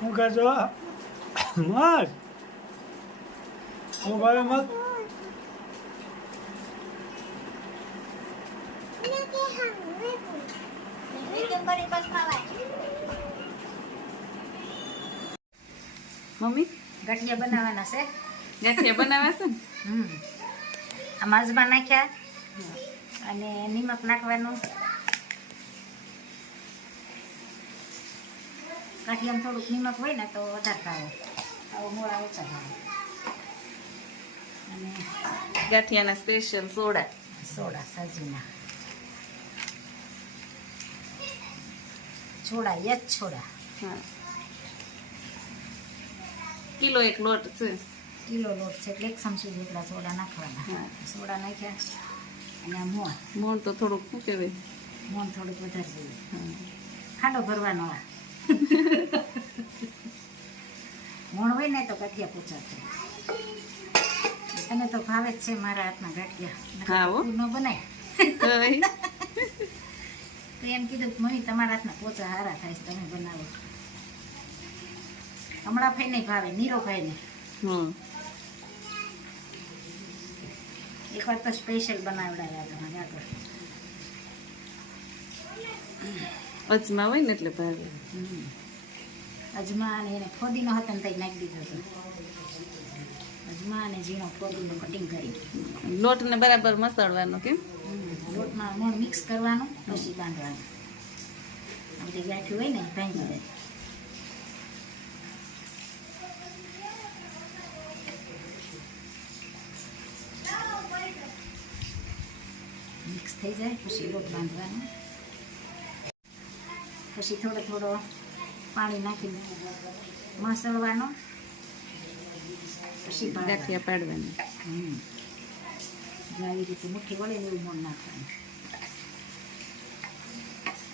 હું કહે છો મગ હું ભાવે મગ મમ્મી ગાંઠિયા બનાવવાના છે. ગાંઠિયા બનાવ્યા છે ને? આ માઝમાં નાખ્યા અને નિમક નાખવાનું. ગાંઠિયામાં થોડુંક નિમક હોય ને તો વધારે ભાવે, આવું મોળા ઓછા ભાવે. અને ગાંઠિયાના સ્પેશિયલ સોડા. સોડા સાજીના છોડા છોડા હા, કિલો એક લોટ છે. કિલો લોટ છે એટલે 1 ચમચી જેટલા સોડા નાખવાના. હા. સોડા નાખ્યા અને આ મોણ તો થોડુંક શું કહેવાય, મોણ થોડુંક વધારે જોઈએ. હા. ખાડો ભરવાનો આ મોણ હોય ને તો ગાંઠિયા પૂછા છે. તને તો ભાવે જ છે મારા હાથના ગાંઠિયા. હા હો. તું ન બનાય તોય તો એમ કીધું કે મમ્મી તમારા હાથના પોચા સારા થાય છે, તમે બનાવો. હમણાં ભાઈ નહીં ભાવે, નીરો ભાઈ ને હમ એકવાર તો સ્પેશિયલ બનાવડાવ્યા તમારે આગળ. અજમા હોય ને એટલે ભાવે. અજમા અને એને ફોદીનો હતો ને તઈ નાખી દીધો હતો. અજમા અને ઝીણો ફોદીનો કટિંગ કરી. લોટને બરાબર મસાડવાનો કેમ? લોટમાં મોણ મિક્સ કરવાનું પછી બાંધવાનું. આ બધી ગાંઠી હોય ને એ ભાંગી જાય. મિક્સ થઈ જાય પછી લોટ બાંધવાનો. પછી થોડો થોડો પાણી નાખીને મસળવાનો. પછી ગાંઠિયા પાડવાના. આવી રીતે મુઠ્ઠી વળે એવું મોણ નાખવાનું.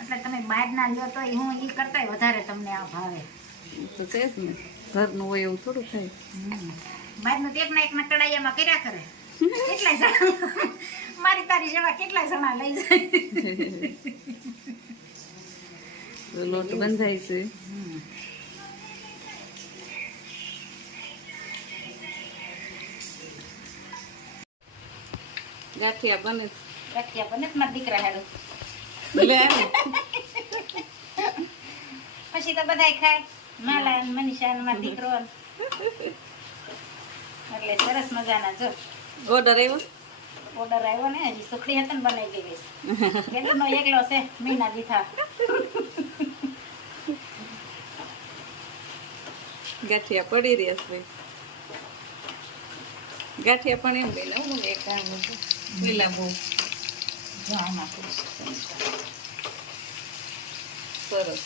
એટલે તમે બહાર ના લ્યો તો હું એ કરતાંય વધારે તમને આ ભાવે. તો છે જ ને, ઘરનું હોય એવું થોડું થાય. બહારનું તો એકના કડાઈયામાં કર્યા કરે. કેટલાય જણા મારી તારી જેવા કેટલાય જણા લઈ જાય. લોટ બંધાય છે. ગાંઠિયા બને છે. ગાંઠિયા બને જ મારા દીકરા હારું. લે પછી તો બધાય ખાય, માલા ને મનીષા ને મારો દીકરો ને. એટલે સરસ મજાના જો ઓર્ડર આવ્યો. ઓર્ડર આવ્યો ને, હજી સુખડી હતી ને બનાવી ગઈ. કેટલો એકલો છે મહિના દીધા. ગાંઠિયા પડી રહ્યા છે. ગાંઠિયા પણ એમ બને હું એક કામ પેલા બહુ જો આમાં સરસ સરસ.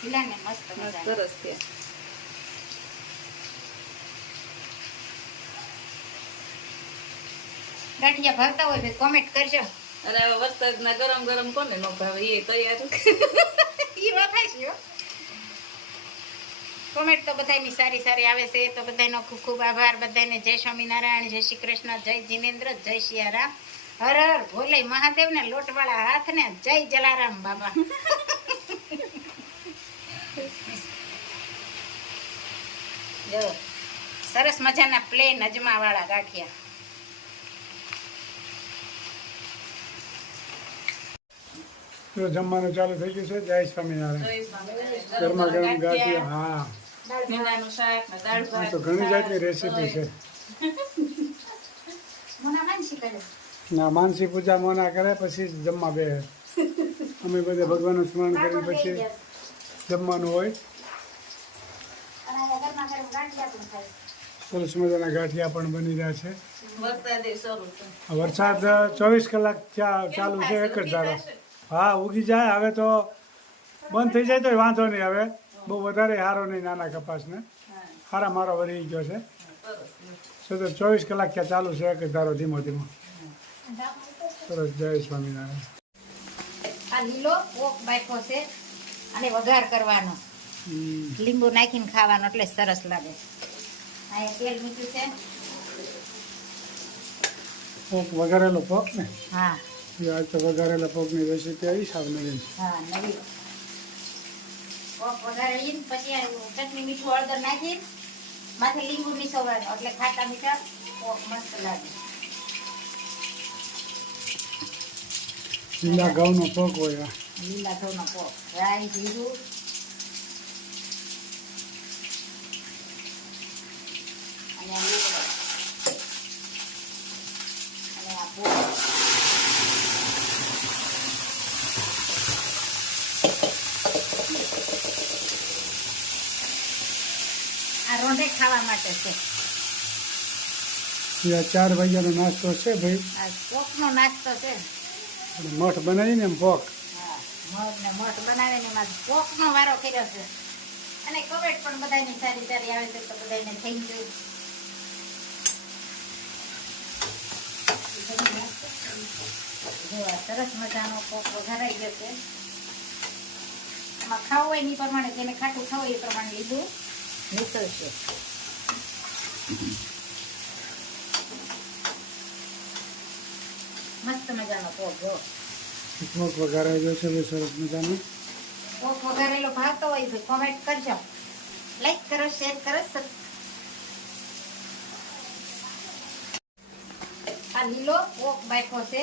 ખીલા ને મસ્ત મજા. સરસ થયા. ગાંઠિયા ભાવતા હોય તો કોમેન્ટ કરજો. અરે હવે વરસાદના ગરમ ગરમ કોને ન ભાવે, એ તૈયાર. ઈ વાત થાય છે. કોમેન્ટ તો બધાની સારી સારી આવે છે, તો બધાનો ખૂબ ખૂબ આભાર. બધાને જય સ્વામિનારાયણ, જય શ્રી કૃષ્ણ, જય જીનેન્દ્ર, જય સિયારામ, હર હર ભોલે મહાદેવ ને લોટવાળા હાથ ને જય જલારામ બાબા. જો સરસ મજાના પ્લેન અજમા વાળા ગાંઠિયા. તો જમવાનું ચાલુ થઈ ગયું છે. જય સ્વામિનારાયણ. ગરમા ગરમ ગાંઠિયા. હા, ભીંડાનું શાક ને દાળ આ ભાત. તો ઘણી જાતની રેસીપી છે. ના, માનસી પૂજા મોના કરે પછી જ જમવા બે. અમે બધા ભગવાનનું સ્મરણ કરી પછી જમવાનું હોય. સરસ મજાના ગાંઠિયા પણ બની રહ્યા છે. વરસાદે શરૂ છે. વરસાદ 24 કલાક ચાલુ છે, એક જ ધારો. હા, ઉગી જાય. હવે તો બંધ થઈ જાય તો વાંધો નહીં. હવે બહુ વધારે હારો નહીં, નાના કપાસને હારા મારો વળી ગયો છે. સતત 24 કલાક ત્યાં ચાલુ છે, એક જ ધારો ધીમો ધીમો. સરસ. જય સ્વામિનારાયણ. આ લીલો પોક બાફો છે અને વઘાર કરવાનો, લીંબુ નાખીને ખાવાનો એટલે સરસ લાગે. અહીંયા તેલ મૂક્યું છે. પોક વઘારેલો પોક ને હા આજ તો વઘારેલા પોકની રેસીપી આવી સાવનવીન. હા નવી પોક વઘારેલી પછી આ ચટણી મીઠું હળદર નાખી માથે લીંબુ નીસોવાનું એટલે ખાટા મીઠા પોક મસ્ત લાગે. લીલા ઘઉંનો પોક હોય આ. લીલા ઘઉંનો પોક રાઈ જીરું અને આ લીમડો અને આ પોક આ રોંઢે ખાવા માટે છે. આ 4 વાગ્યાનો નાસ્તો છે ભાઈ. આ પોકનો નાસ્તો છે. અને મઠ બનાવીને એમ પોક. હા મગ ને મઠ બનાવીને એમાં પોકનો વારો કર્યો છે. અને કમેન્ટ પણ બધાની સારી સારી આવે છે તો બધાને થેન્ક યુ. જો આ સરસ મજાનો પોક વઘારાઈ ગયો છે. એમાં ખાવું હોય એ પ્રમાણે જેને ખાટું ખાવું હોય એ પ્રમાણે લીધું નીકળશે. મસ્ત મજાનો પોક જો પોક વઘારાઈ ગયો છે ભાઈ સરસ મજાનો. પોક વઘારેલો ભાવતો હોય તો કોમેન્ટ કરજો, લાઈક કરો, શેર કરો. આ લીલો પોક બાફો છે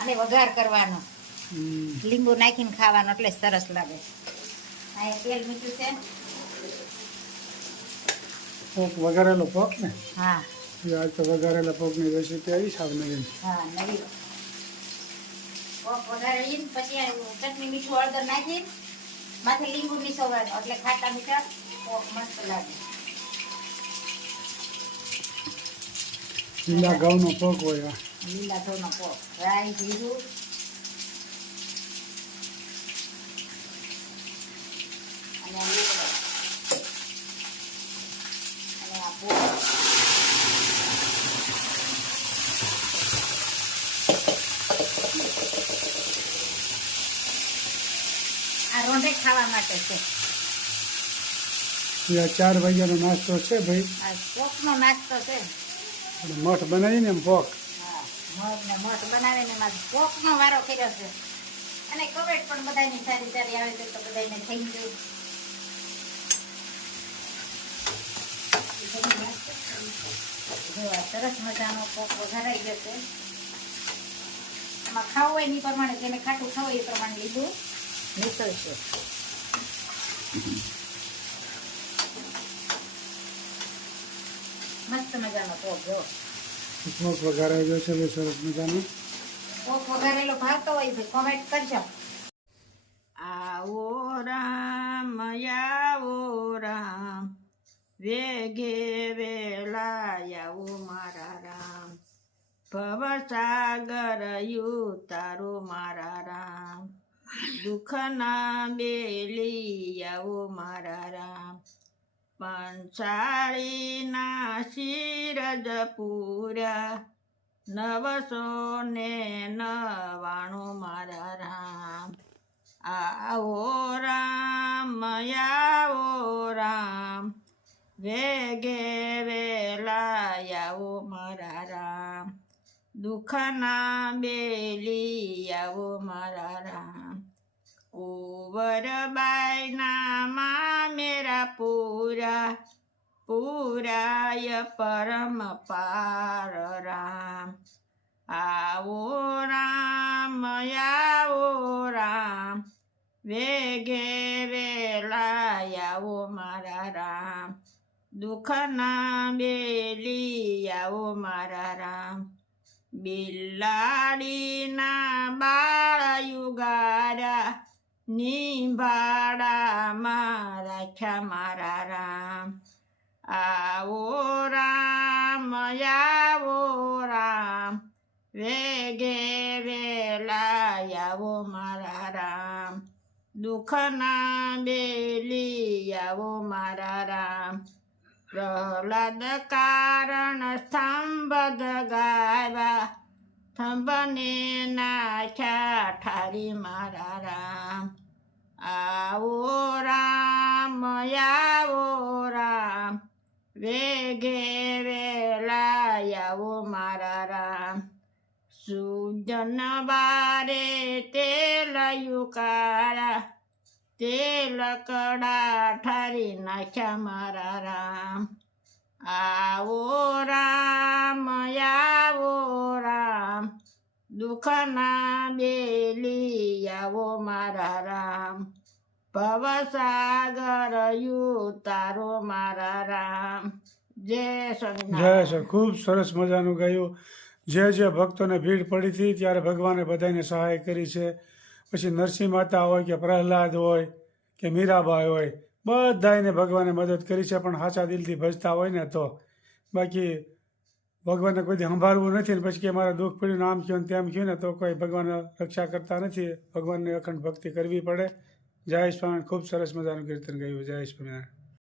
અને વઘાર કરવાનો લીંબુ નાખીને ખાવાનો એટલે સરસ લાગે. આ તેલ મીઠું છે. પોક વઘારેલો પોક ને હા આજ તો વઘારેલા પોકની રેસીપી આવી સાવનવીન. હા નવી પોક વઘારેલી પછી આ ચટણી મીઠું હળદર નાખી માથે લીંબુ નીસોવાનું એટલે ખાટા મીઠા પોક મસ્ત લાગે. લીલા ઘઉંનો પોક હોય આ. લીલા ઘઉંનો પોક રાઈ જીરું અને આ લીમડો અને આ પોક આ રોંઢે ખાવા માટે છે. આ 4 વાગ્યાનો નાસ્તો છે ભાઈ. આ પોકનો નાસ્તો છે. અને મઠ બનાવીને એમ પોક. હા મગ ને મઠ બનાવીને એમાં પોકનો વારો કર્યો છે. અને કમેન્ટ પણ બધાની સારી સારી આવે છે તો બધાને થેન્ક યુ. જો આ સરસ મજાનો પોક વઘારાઈ ગયો છે. એમાં ખાવું હોય એ પ્રમાણે જેને ખાટું ખાવું હોય એ પ્રમાણે લીધું નીકળશે. મસ્ત મજાનો પોક જો પોક વઘારાઈ ગયો છે ભાઈ સરસ મજાનો. પોક વઘારેલો ભાવતો હોય તો કોમેન્ટ કરજો. આવો રામ આવો રામ વેગે વેલા આવો મારા રામ ભવસાગર યુતારો મારા રામ દુઃખના બેલી આવો મારા રામ પંચાળીના શિરજ પૂર્યા 999 મારા રામ આવો રામ વેગે વેલા આવો મારા રામ દુઃખના બેલી આવો મારા રામ કુંવરબાઈના મામેરા પુરાય પરમ પાર રામ આવો રામ વેગે વેલા આવો મારા રામ દુઃખના બેલી આવો મારા રામ બિલાડીના બાળ યુગારા નિભાડામાં રાખ્યા મારા રામ આવો રામ વેગે વેલા આવો મારા રામ દુઃખના બેલી આવો મારા રામ પ્રહલાદ કારણ સ્તંભ ગાવા થંભને નાખ્યા ઠારી મારા રામ આવો રામ વેગે વેલા આવો મારા રામ સુજન બારે તેલયું કાળા તેલ કડા ઠારી નાખ્યા મારા રામ. આવો રામ આવો રામ દુઃખના બેલી આવો મારા રામ. ભવસાગર યુતારો મારા રામ. જય જય સ્વામિનારાયણ. સર ખૂબ સરસ મજાનું ગાયું. જે ભક્તોને ભીડ પડી હતી ત્યારે ભગવાને બધાને સહાય કરી છે. પછી નરસિંહ માતા હોય કે પ્રહલાદ હોય કે મીરાબાઈ હોય બધાને ભગવાને મદદ કરી છે, પણ સાચા દિલથી ભજતા હોય ને તો. બાકી ભગવાનને કોઈ દી સંભાળવું નથી ને પછી કે મારા દુઃખ પડ્યું આમ થયું ને તેમ થયું ને તો કોઈ ભગવાન રક્ષા કરતા નથી. ભગવાનની અખંડ ભક્તિ કરવી પડે. જય સ્વામિનારાયણ. ખૂબ સરસ મજાનું કીર્તન ગાયું. જય સ્વામિનારાયણ.